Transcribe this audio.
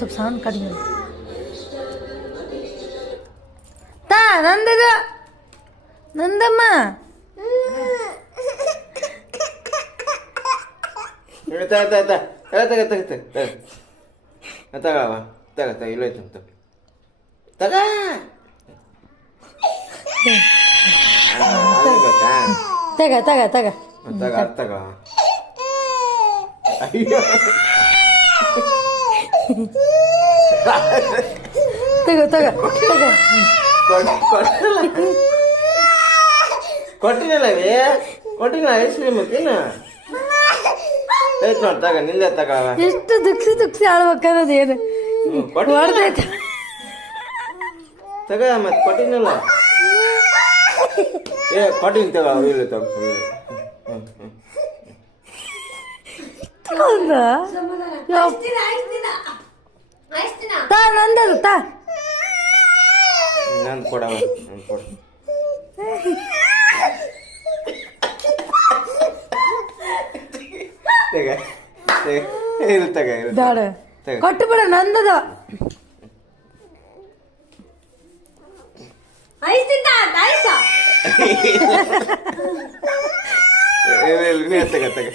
ಸ್ವಲ್ಪ ಸೌಂಡ್ ಕಡಿಮೆ ತಾ ನಂದದ ನಂದಮ್ಮ ತಗ ತಗ ತಗ ತಗ ತಗ ತಗ ಕೊಟ್ಟಿನಲ್ಲವೇ ಕೊಟ್ಟಿನ ಐಸ್ ಕ್ರೀಮ್ ತಿನ್ನ ಐತ್ ನೋಡಿ ತಗ ನಿಂದೆ ತಗ ಎಷ್ಟು ದುಃಖಿ ಆಳ್ಬೇಕನ್ನೋದು ಏನು ಹೊಡ್ದೈತೆ ತಗ ಮತ್ತೆ ಕೊಟ್ಟಿನಲ್ಲ ಏ ಕೊಟ್ಟಿನ ತಗ ಇಲ್ಲ ತಗ ತಾ ನಂದದು ತಾ ನಾನು ಕೊಡವ ನಾನು ಕೊಡ ಬೇಡ ಕೊಟ್ಟು ಬಿಡ ನಂದದ ತಗ